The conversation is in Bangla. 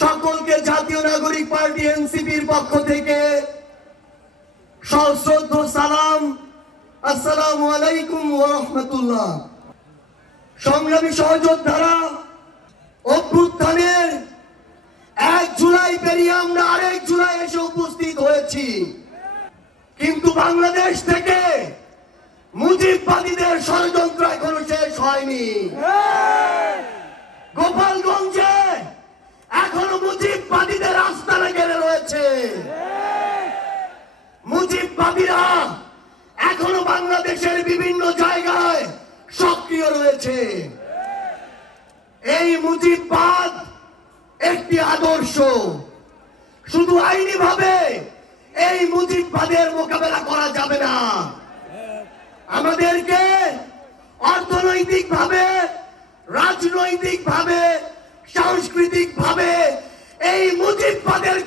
সকলকে জাতীয় নাগরিক পার্টি এনসিপির পক্ষ থেকে সশ্রদ্ধ সালাম। আসসালামু আলাইকুম ওয়া রাহমাতুল্লাহ। সংগ্রামী সহযোদ্ধারা, অভ্যুত্থানের 1 জুলাই পেরিয়ে আমরা আরেক জুলাই এসে উপস্থিত হয়েছি, কিন্তু বাংলাদেশ থেকে মুজিববাদীদের ষড়যন্ত্র এখনো শেষ হয়নি। গোপালগঞ্জে এখনো মুজিববাদীদের আস্তানা ঘিরে রয়েছে। মুজিববাদীরা এখনো বাংলাদেশের বিভিন্ন জায়গায় সক্রিয় রয়েছে। এই মুজিববাদ একটি আদর্শ, শুধু আইনি ভাবে এই মুজিববাদের মোকাবেলা করা যাবে না। আমাদেরকে অর্থনৈতিক ভাবে, রাজনৈতিক ভাবে, সাংস্কৃতিক ভাবে এই মুজিববাদের